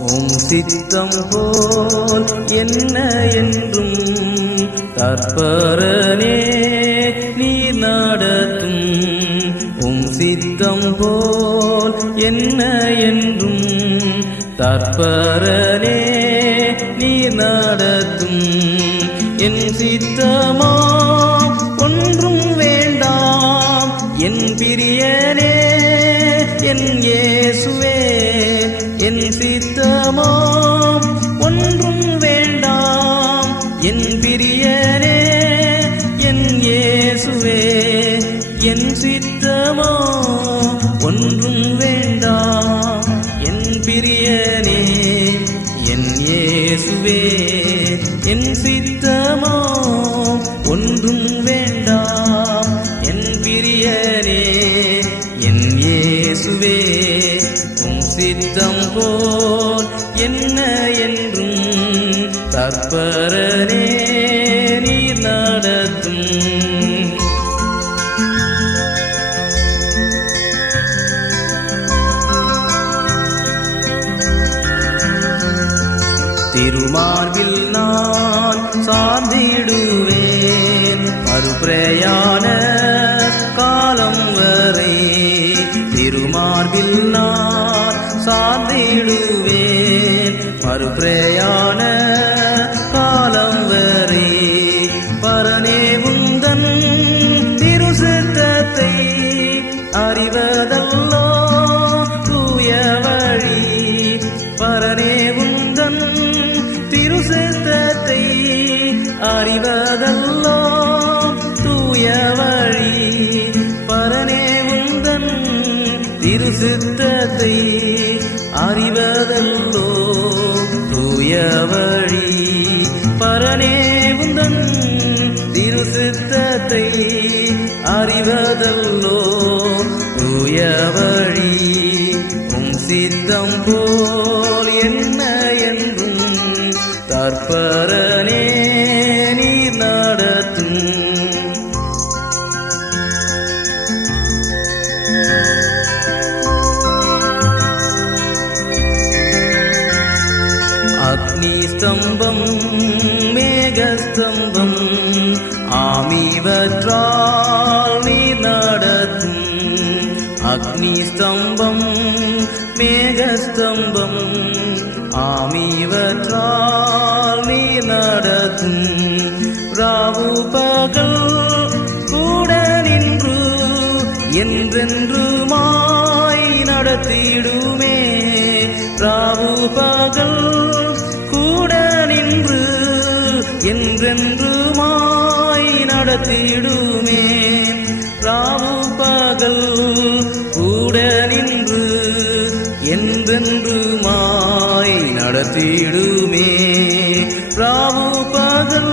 உம் சித்தம் போல் என்ன என்றும் தற்பரனே நீர் நாடத்தும். உம் சித்தம் போல் என்ன என்றும் தற்பரனே நீர் நாடத்தும். என் சித்தமா ஒன்றும் வேண்டாம். என் பிரியனே என் ஏ சித்தமாம் ஒன்றும் வேண்டாம். என் பிரியனே என் இயேசுவே என் சித்தமா ஒன்றும் வேண்டாம். என் பிரியனே என் இயேசுவே என் சித்தமா ஒன்றும் வேண்டாம். என் பிரியனே என் இயேசுவே உம் சித்தம் போ என்ன என்றும் தற்பரனே நீர் நடத்தும். திருமார்பில் நான் சார்ந்திடுவேன். மறுபிரயான மறுபிரயாண காலம் வரை பரனே உந்தன் திருசித்தத்தை அறிவதல்லோ தூய வழி. பரனே உந்தன் திருசித்தத்தை அறிவதல்லோ தூய வழி. பரனே உந்தன் திருசித்தத்தை அறிவதல்லோ தூய வழி பரனே உந்தன் திருசித்தத்தை அறிவதல்லோ. தூய வழி உம் சித்தம் போல் என்ன என்றும் தற்பரனே அக்னிஸ்தம்பம் மேகஸ்தம்பம் ஆமிவற்றால் நீ நடத்தும் அக்னி ஸ்தம்பம் மேகஸ்தம்பம் ஆமிவற்றால் நீ நடத்தும் ராவு பகல் கூட நின்று என்றென்றுமாய் நடத்திடுமே. ராவு பகல் நடத்திடுமே ராவு பகல் கூட நின்று எந்தென்று மாய் நடத்திடுமே. ராவு பகல்